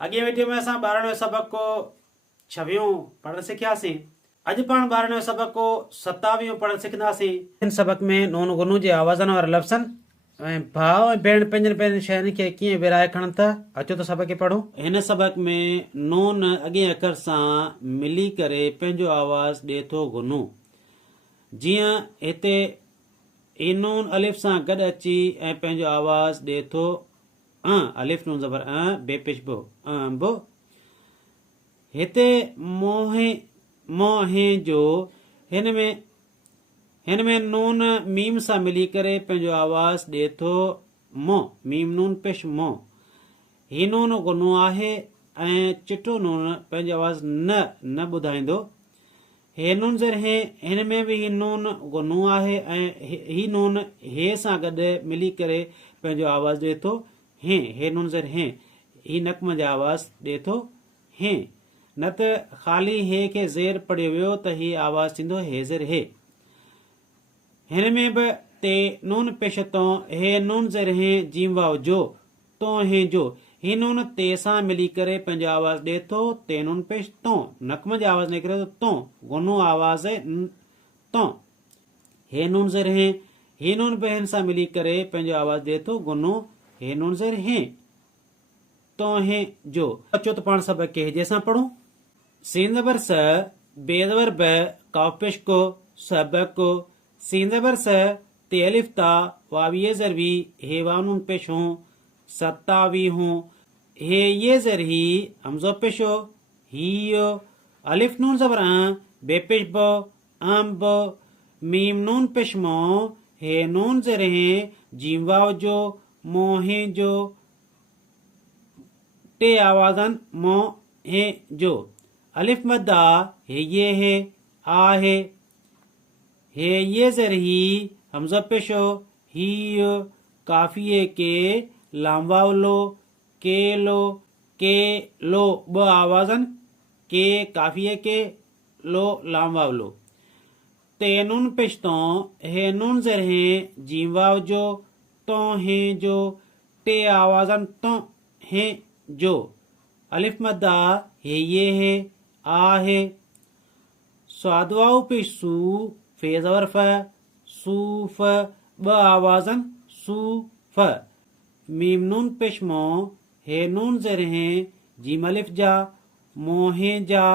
अॻे वीडियो में असां 12वें सबक को 26 पढ़ण सिखियासीं। अॼु पाण 12वें सबक को 27 पढ़ण सिखंदासीं। हिन सबक में नून गुनू जे आवाज़नि वारा लफ़्ज़नि ऐं भाउ ऐं भेण पंहिंजनि पंहिंजनि शयुनि खे कीअं विराए खणनि था। अचो त सबक खे पढ़ूं। हिन सबक में नून अॻे अखर सां मिली करे पंहिंजो आवाज़ ॾिए थो गुनू। जीअं हिते ई नून अलिफ सां गॾु अची ऐं पंहिंजो आवाज़ ॾिए थो अलिफ नून ज़बर बेपेश बो बो। हिते मोहे जो हिन में नून मीम सां मिली करे पंहिंजो आवाज़ ॾिए थो मो। मीम नून पेश मो। ही नून गुनू आहे ऐं चिटो नून पंहिंजो आवाज़ न ॿुधाईंदो। हे नून ज़र हे हिन में बि ही नून गुनू आहे ऐं ही नून हे सां गॾु मिली करे पंहिंजो आवाज़ ॾिए थो हे नून ज़र हे। ही नकम जो आवाज़ ॾिए थो हे। न त ख़ाली हे खे ज़ेर पढ़ियो वियो त ही आवाज़ थींदो हे ज़र हे। हिन में बि ते नून पेश तो हे नून ज़र हे जीम वाव जो तो हे जो। ही नून ते सां मिली करे पंहिंजो आवाज़ ॾिए थो ते नून पेश तो। नकम जो आवाज़ निकिरे थो तो। गुनू आवाज़ तो। हे नून ज़र हे ही नून बि हिन सां मिली करे पंहिंजो आवाज़ ॾिए थो गुनू हे नून ज़र हे तो हे जो। अचो त पाण सबक खे हिजे सां पढ़ूं। सीन ज़बर स बे ज़बर ब काफ पेश को सबक को सीन ज़बर स ते अलिफ ता वाविये ज़र वी हे वाव नून पेश हो सत्तावी हो हे ये ज़र ही हमज़ो पेश हो ही यो अलिफ नून ज़बर बे पेश बो बो मीम नून पेश मो हे नून ज़र हे जीम वाव जो मोहे जो टे आवाज़न मो हे जो। अलिफ मद्दा हे ये आहे हे ये ज़र ही हमज़ा पेशो ही काफिये के लाम वाव लो के लो ब आवाज़न के काफिये के लो लाम वाव लो। ते नून पेशतो हे नून ज़र हे जीम वाव जो तो हे जो टे आवाज़न तो हे जो। अलिफ मद्दा हे ये आहे स्वादवाव पेश सू फे ज़बर फ सूफ ब आवाज़न सूफ। मीम नून पेश मो हे नून ज़र हे जीम अलिफ जा मोहे जा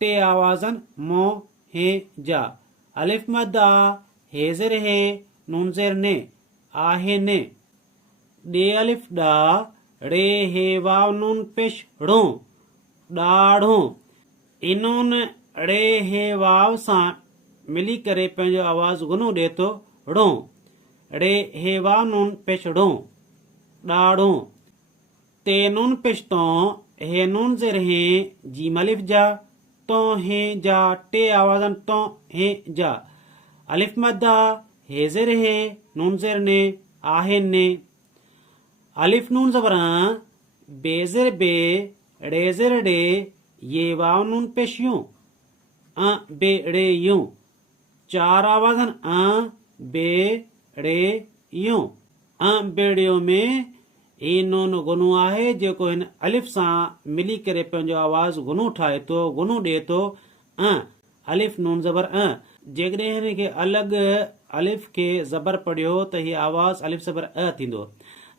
टे आवाज़न मो हे जा। अलिफ मद्दा हे ज़र हे नून ज़र ने आहे ने डे अलिफ डा रे हे वाव नून पेश ढो ॾाढो। इनून रे हे वाव सां मिली करे पंहिंजो आवाज़ गुनू ॾिए थो ढो। रे हे वाव नून पेश ढो ॾाढो। ते नून पेश तो हे नून ज़र हे जीम अलिफ जा तो हे जा टे आवाज़न तो हे जा। अलिफ मद्दा हे ज़र हे नून ज़र ने आहे ने। अलिफ नून ज़बर बेज़र बे ड़ेज़र डे ये वाव नून पेश यूं बे ड़े यूं चार आवाज़न बे ड़े यूं बेड़ियो में ही नून गुनू आहे जेको हिन अलिफ सां मिली करे पंहिंजो आवाज़ गुनू ठाहे थो गुनू ॾिए थो अलिफ नून ज़बर जेकॾहिं हिन खे अलॻि अलिफ खे ज़बर पढ़ियो त हीअ आवाज़ अलिफ ज़बर थींदो।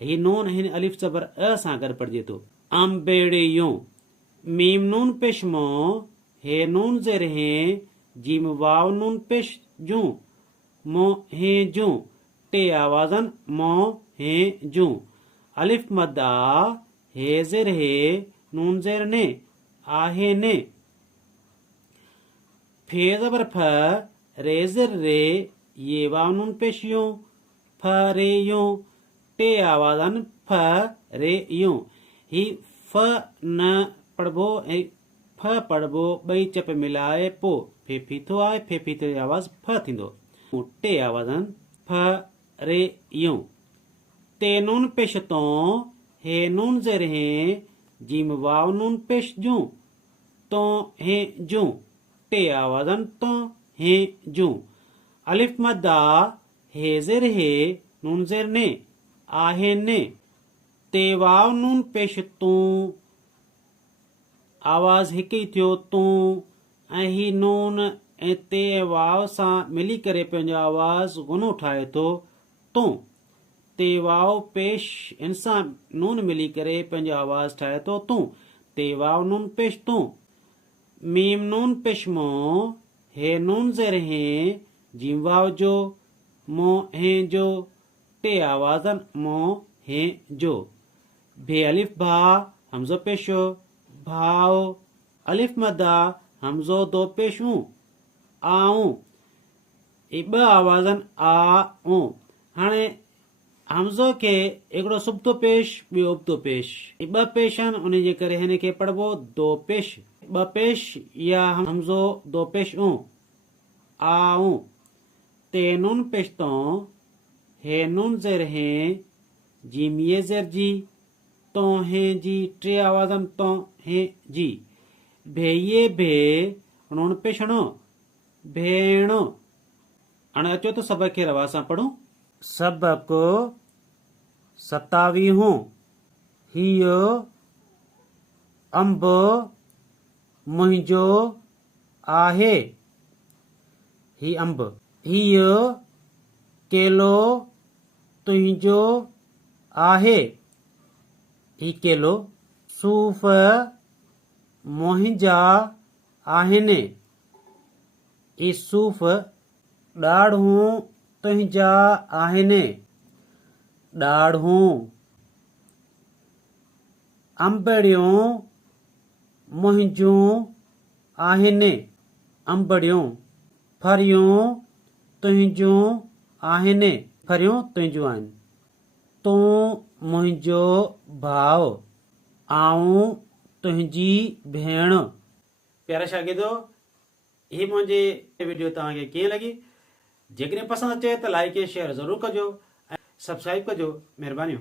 ही नून हिन अलिफ ज़बर सां गॾु पढ़िजे थो बेड़ियूं। मीम नून पेश मो हे नून ज़र हे जीम वाव नून पेश जूं मो हे जूं टे आवाज़न मो हे जूं। अलिफ मद्दा हे ज़र हे नून ज़र ने आहे ने। फे ज़बर फ रे ज़र रे ये वाव नून पेश यूं फ रे यूं टे आवाज़न फ रे यूं। ही फ न पढ़बो ऐं फ पढ़बो ॿई चप मिलाए पो फेफीथो आहे फेफीथो जी आवाज़ फ थींदो। टे आवाज़न फ रे यूं। ते नून पेश तो हे नून ज़र हे जीम वाव नून पेश जूं तो हे जूं टे आवाज़न तो हे जूं। अलिफ मद्दा हे ज़र हे नून ज़र ने आहे ने ते वाव नून पेश तूं आवाज़ हिकु ई थियो तूं ऐं ही नून ऐं ते ऐं वाव सां मिली करे पंहिंजो आवाज़ गुनो ठाहे थो तूं ते वाव पेश इन सां नून मिली करे पंहिंजो आवाज़ ठाहे थो तूं ते वाव नून पेश तूं मीम नून पेश मो हे नून ज़ेर हे जीम वाव जो मो हे जो टे आवाज़नि मो हे जो भे अलिफ भा हमज़ो पेशो भाव अलिफ मदा हमज़ो दो पेशूं आऊं ई ॿ आवाज़नि आ ऊं हाणे हमज़ो खे हिकिड़ो सुबतो पेश ॿियो उबतो पेश ई ॿ पेश आहिनि उन जे करे हिन खे पढ़बो दो पेश ॿ पेश या हमज़ो दो पेश ऊं आऊं ते नून पेश तो हे नून ज़ेर हे जीम ये ज़ेर जी तो हे जी टे आवाज़नि तो हे जी भे ये भे नून पेशणो भेणो हाणे अचो त सबक खे रवा सां पढ़ूं सबक 27 हीअ अंब मुंहिंजो आहे ही अंब हीअ केलो तुंहिंजो आहे ही केलो सूफ़ मुंहिंजा आहिनि ही सूफ़ ॾाढ़ूं तुंहिंजा आहिनि ॾाढ़ूं अंबड़ियूं मुंहिंजूं आहिनि अंबड़ियूं फरियूं तुंहिंजूं आहिनि फरियूं तुंहिंजूं आहिनि तूं मुंहिंजो भाउ आऊं तुंहिंजी भेण प्यारा शागिर्दो ही मुंहिंजी वीडियो तव्हांखे कीअं लॻी जेकॾहिं पसंदि अचे त लाइक ऐं शेयर ज़रूरु कजो ऐं सब्सक्राइब कजो महिरबानी